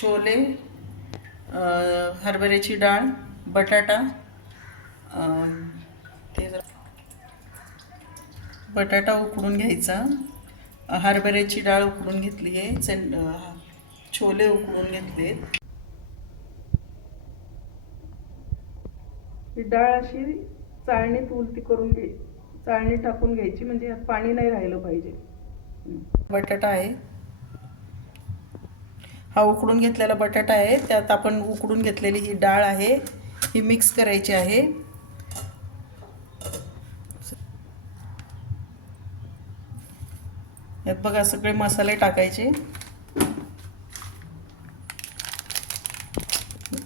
छोले, हरभऱ्याची डाळ, बटाटा, ते बटाटा उकडून घ्यायचा, हरभऱ्याची डाळ उकडून घेतली आहे, छोले उकडून घेतले. ही डाळ अशी चाळणीत उलटी करून चाळणी टाकून घ्यायची, म्हणजे पाणी नाही राहिलं पाहिजे. बटाटा आहे, हा उकडून घेतलेला बटाटा आहे, त्यात आपण उकडून घेतलेली ही डाळ आहे, ही मिक्स करायची आहे. यात बघा सगळे मसाले टाकायचे.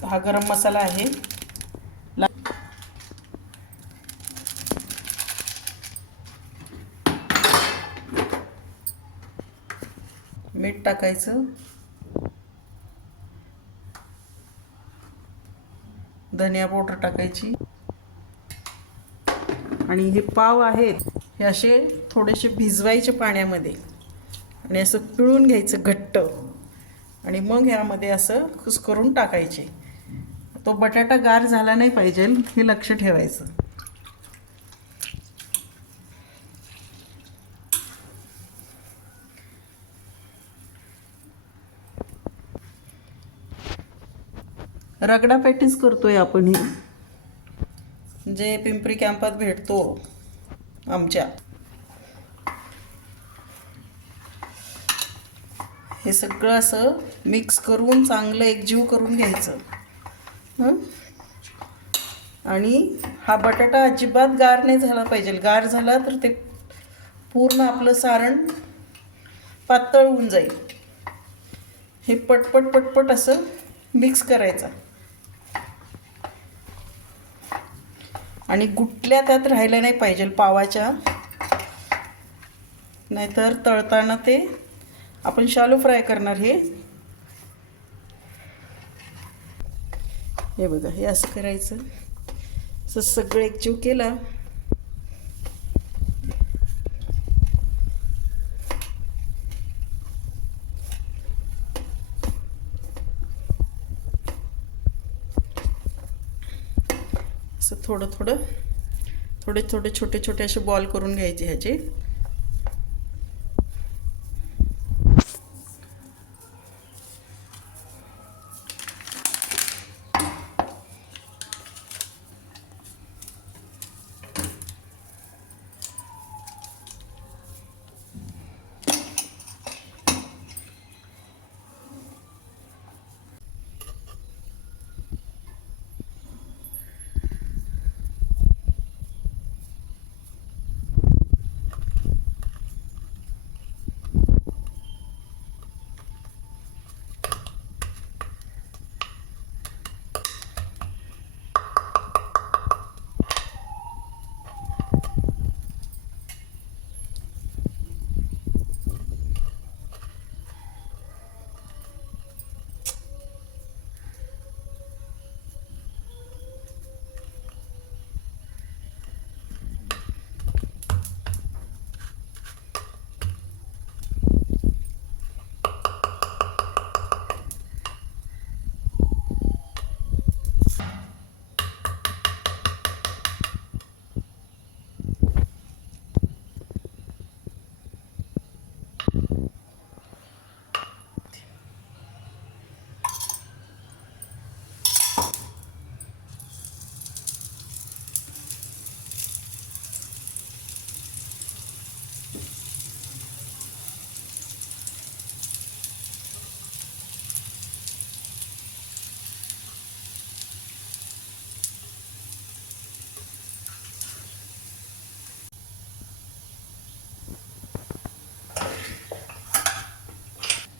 हा गरम मसाला आहे, मीठ टाकायचं, धनिया पावडर टाकायची. आणि हे पाव आहेत हे असे थोडेसे भिजवायचे पाण्यामध्ये आणि असं पिळून घ्यायचं घट्ट, आणि मग ह्यामध्ये असं कुस्करून टाकायचे. तो बटाटा गार झाला नाही पाहिजे हे लक्ष ठेवायचं. रगडा पॅटीस करतोय आपण, हे जे पिंपरी कॅम्पात भेटतो आमच्या. हे सगळं असं मिक्स करून चांगलं एकजीव करून घ्यायचं. आणि हा बटाटा अजिबात गार नाही झाला पाहिजे. गार झाला तर ते पूर्ण आपलं सारण पातळ होऊन जाईल. हे पटपट पटपट असं मिक्स करायचं, आणि गुटल्या त्यात राहिल्या नाही पाहिजे पावाच्या, नाहीतर तळताना ते आपण शालो फ्राय करणार. हे बघा, हे असं करायचं. असं सगळं एकजीव केला असं थोडं थोडं थोडे थोडे छोटे छोटे असे बॉल करून घ्यायचे ह्याचे.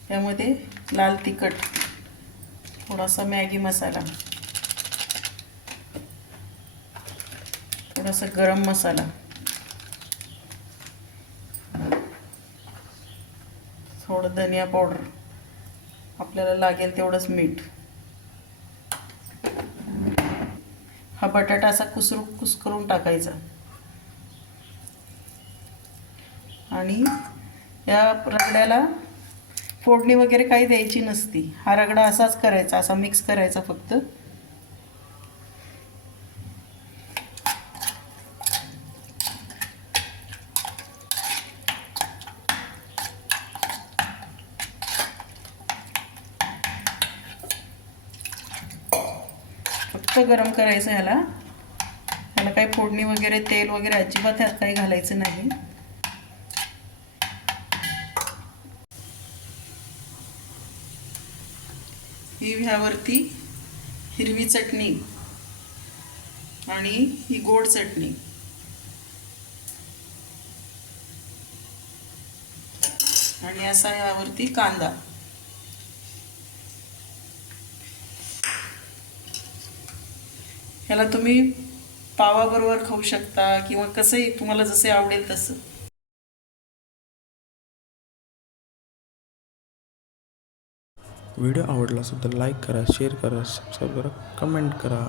त्यामध्ये लाल तिखट, थोडासा मॅगी मसाला, थोडासा गरम मसाला, थोडं धनिया पावडर, आपल्याला लागेल तेवढंच मीठ. हा बटाटा असा कुस्करून टाकायचा, आणि या रगड्याला फोडणी वगैरे काही द्यायची नसती. हा रगडा असाच करायचा, असा मिक्स करायचा फक्त. फक्त गरम करायचं ह्याला. ह्याला काही फोडणी वगैरे तेल वगैरे अजिबात ह्यात काही घालायचं नाही. ही ह्यावरती हिरवी चटणी आणि ही गोड चटणी आणि असा ह्यावरती कांदा. ह्याला तुम्ही पावाबरोबर खाऊ शकता किंवा कसंही तुम्हाला जसे आवडेल तसं. व्हिडिओ आवडला असेल तर लाईक करा, शेअर करा, सबस्क्राईब करा, कमेंट करा.